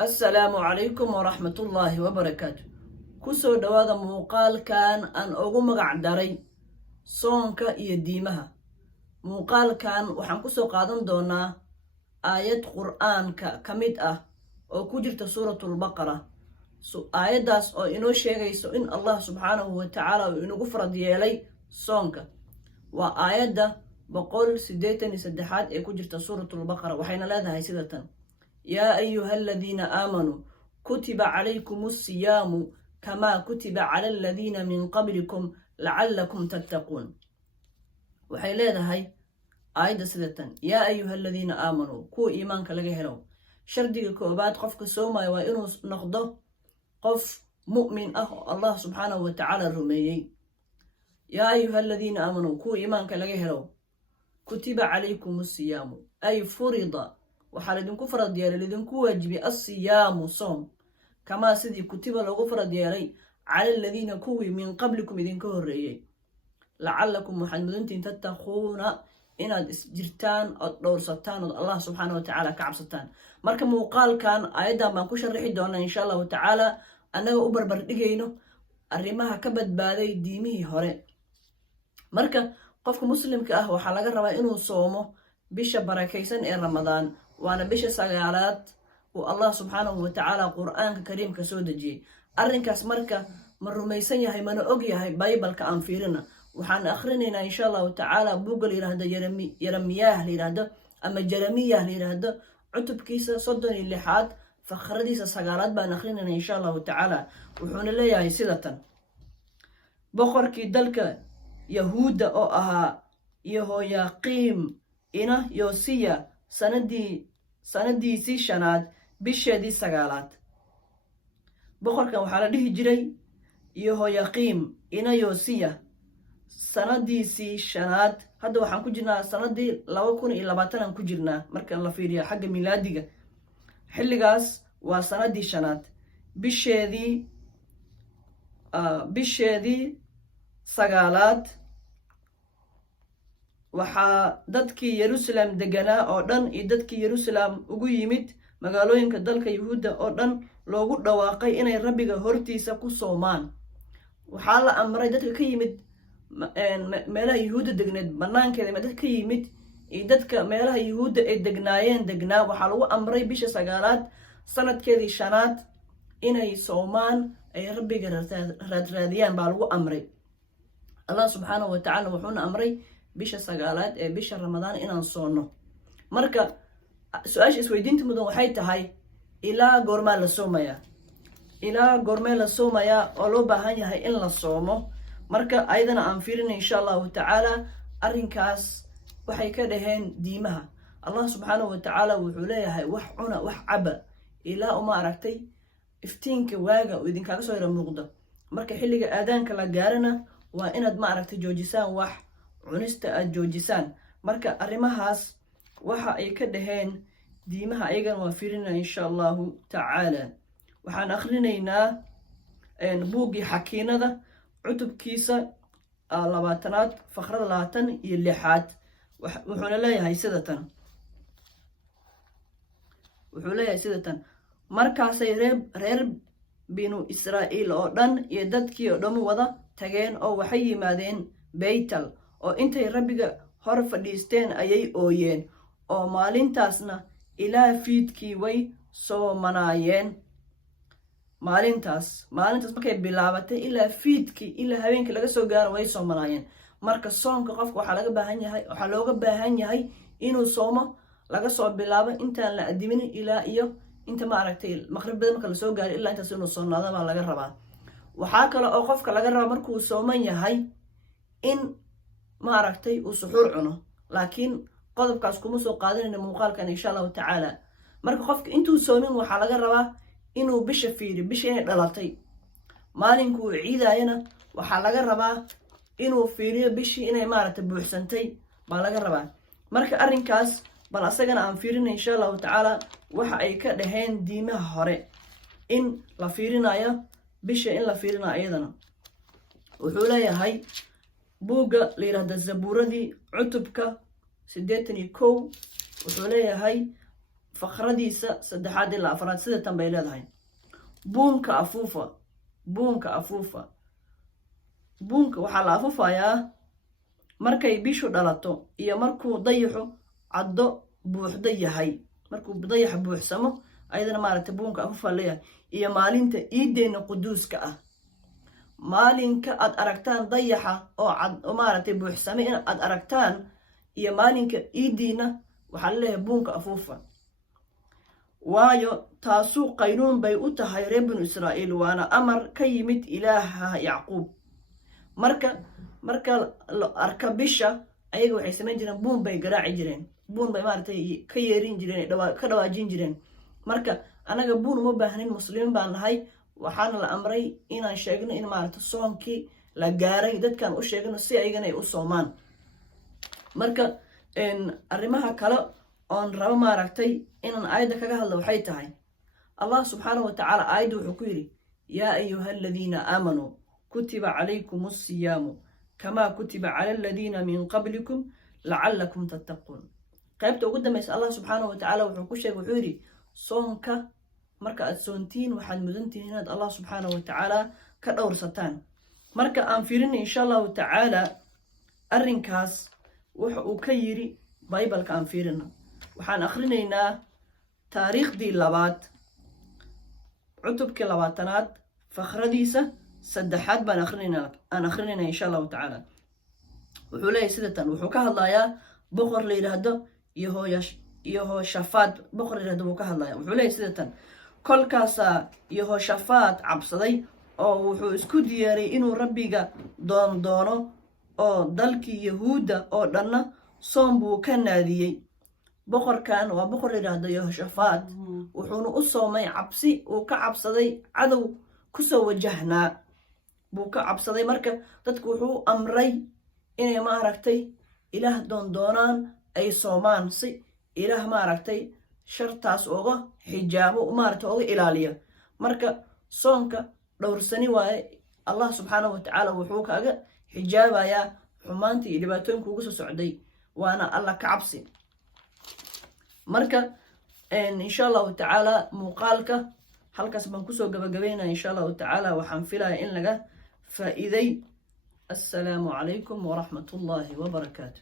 السلام عليكم ورحمة الله وبركاته. كسو دوادا موقال كان أن أغو مقعداري صونك يديمها. موقال كان وحان كسو قادم دونا آيات قرآن كميد أو كجرت سورة البقرة. آيات داس أو إنو شيغيسو إن الله سبحانه وتعالى إنو غفر ديالي صونك. وآيات دا بقول سديتني سدحات إي كجرت سورة البقرة وحين لاذا هاي سيدة. يا أيها الذين آمنوا كتب عليكم الصيام كما كتب على الذين من قبلكم لعلكم تتقون. وحي ليدا هاي آيدا سيدة يا أيها الذين آمنوا كو إيمانك لغي هلو شردي كوبات قفك سوما وإنو نقضه قف مؤمن الله سبحانه وتعالى الرميي. يا أيها الذين آمنوا كو إيمانك لغي هلو كتب عليكم الصيام أي فرض waxaa laydinku farad yeelay laydinku waajibiyey asiyaamu soom kamaa sidii kutiba loogu farad yeelay cala aladiina kuwii min qablikum idinka horreeyey lacallakum waxaad mudantihiin tattaquuna inaad isjirtaan ood dhowrsataan ood allah subxaana wa tacaala ka cabsataan. marka muuqaalkan aayaddan baan ku sharixi doonaa insha allahu tacaala annaga u barbar dhigayno arrimaha ka badbaaday diimihii hore. marka qofka muslimka waxaa laga rabaa inuu soomo bisha barakaysan ee ramadaan waana bisha sagaalaad uu allah subxaanahu wa tacaala qur'aanka kariimka soo dejiyey. arrinkaas marka ma rumaysan yahay mana og yahay baybalka aan fiirina waxaan akhrinaynaa insha allahu tacaala buugga la yidhaahdo yeremiyaah la yidhaahdo ama jeremiyah la yidhaahdo cutubkiisa 36 fakhradiisa 9 baan akhrinaynaa insha allahu tacaala. wuxuuna leeyahay sidatan: boqorkii dalka yahuudda oo ahaa yehoyaqiim ina yosiya sanadiisii 5 bisheedii 9. boqorkan waxaa la dhihi jiray yehoyaqiim ina yosiya sanadiisii 5. hadda waxaan ku jirnaa sanadii 2020 aan ku jirnaa markaan la fiiriyo xagga milaadiga. xilligaas waa sanadii 5 bisheedii 9. waxaa dadkii Yerusalem deganaa oo dhan iyo dadkii Yerusalem ugu yimid magaalooyinka dalka Yahuudda oo dhan loogu dhawaaqay inay Rabbiga hortiisa ku soomaan. waxaa la amray dadka ka yimid meelaha Yahuudda degneed banaankeeda dadka ka yimid iyo dadka meelaha Yahuudda ay degnaa waxaa lagu amray bisha 9 sanadkeedii 5 inay soomaan ay Rabbiga raadiyaan baa lagu amray. Allah subxaanahu wa tacaala wuxuuna amray bisha 9 ee bisha ramadaan inaan soono. marka su-aasha isweydiinta mudan waxay tahay ilaa goormaa la soomayaa oo loo baahan yahay in la soomo. marka ayadana aan fiirinay insha allahu tacaala arrinkaas waxay ka dhaheen diimaha. allah subxaanahu wa tacaala wuxuu leeyahay wax cuna wax caba ilaa uma aragtay iftiinka waaga uu idinkaaga soo yara muuqdo. marka xilliga aadaanka la gaarana waa inaad ma aragtay joojisaan wax cunista aad joojisaan. marka arrimahaas waxa ay ka dhaheen diimaha ayagana waa fiirinaa insha allahu tacaala. waxaan akhrinaynaa buuggii xakiinada cutubkiisa 20 fakhrada 26. wuxuuna leeyahay sidatan: markaasay reer binu israa'iil oo dhan iyo dadkii oo dhan wada tageen oo waxay yimaadeen beytal oo intay Rabbiga hor fadhiisteen ayay ooyeen oo maalintaasna ilaa fiidkii way soomanaayeen. maalintaas markay bilaabatay ilaa fiidkii ilaa habeenkii laga soo gaaro way soomanaayeen. marka soomka qofka waxaa looga baahan yahay inuu soomo laga soo bilaabo intaan la adimin ilaa iyo inta ma aragtay maqribada marka lasoo gaaro ilaa intaas inuu soonaado baa laga rabaa. waxaa kale oo qofka laga rabaa markuu sooman yahay in ma aragtay uu suxuur cuno, laakiin qodobkaas kuma soo qaadanayna muuqaalkan insha allahu tacaala. marka qofka intuu soomin waxaa laga rabaa inuu bisha fiiriyo bisha inay dhalatay. maalinkuu ciidayana waxaa laga rabaa inuu fiiriyo bishii inay maaragtay buuxsantay baa laga rabaa. marka arrinkaas bal asagana aan fiirinay insha allahu tacaala waxa ay ka dhaheen diimaha hore in la fiirinayo bisha in la fiirinayo iyadana. wuxuu leeyahay buugga la yidhaahdo zabuuradii cutubka 81 wuxuu leeyahay faqradiisa 3 ilaa 4 sida tan bay leedahay. buunka afuufa buunka waxaa la afuufayaa markay bishu dhalato iyo markuu dayaxu caddo buuxda yahay. markuu dayaxa buuxsamo ayadana maaragtay buunka afuufa leeyahay. iyo maalinta iideena quduuska ah, maalinka aad aragtaan dayaxa oo cad oo maaragtay buuxsamay in aad aragtaan iyo maalinka iidiina waxaa leeyahay buunka afuufa. waayo taasuu qaynuun bay u tahay reer banu israa'iil, waana amar ka yimid ilaaha yacquub. marka la arka bisha ayaga waxay samayn jireen buun bay garaaci jireen, buun bay maaragtay ka yeerin jireen, ka dhawaajin jireen. marka anaga buun uma baahnin, muslimiin baan nahay, waxaana la amray inaan sheegno in maaragtay soonkii la gaaray, dadkan u sheegno si ayagana ay u soomaan. marka arrimaha kale oon rabo maaragtay inaan aayadda kaga hadlo waxay tahay, allah subxaanahu watacaala aayadda wuxuu ku yidhi yaa ayuha aladiina aamanuu kutiba calaykum asiyaamu kamaa kutiba cala aladiina min qablikum lacallakum tattaquun. qaybta ugu dambaysa allah subxaanahu watacaala wuxuu ku sheegay, wuxuu yidhi soonka marka aad soontiin waxaad mudantihiin inaad allah subxaanahu watacaala ka dhowrsataan. marka aan fiirina insha allahu tacaala arrinkaas waxa uu ka yidhi baybalka aan fiirina. waxaan akhrinaynaa taariikhdii 2 cutubkii 20aad faqradiisa 3 baan akhrinaynaa insha allahu tacaala. wuxuu leeyahay sida tan, wuxuu ka hadlayaa boqor la yidhaahdo yehooshafaad, boqor la yidhahdo buu ka hadlaya. wuxuu leeyahay sida tan, kolkaasaa yehooshafaad cabsaday oo wuxuu isku diyaaray inuu rabbiga doono oo dalkii yahuudda oo dhanna soom buu ka naadiyey. boqorkan waa boqor la yidhaahdo yehooshafaad, wuxuuna u soomay cabsi uu ka cabsaday cadow kusoo wajahnaa buu ka cabsaday. marka dadku wuxuu amray inay maaragtay ilaah doondoonaan, ay soomaan si ilaah maaragtay shartaas oga xijaabo, maaragtay oga ilaaliya. marka soonka dhowrsani waaye, allah subxaanahu watacaala wuxuu kaaga xijaabayaa xumaantii iyo dhibaatooyinka ugu soo socday, waana alla ka cabsi. marka insha allahu tacaala muuqaalka halkaas baan kusoo gabagabaynaya insha allahu tacaala. waxaan filaya in laga faa'iiday. assalaamu calaykum waraxmatullaahi wabarakaatu.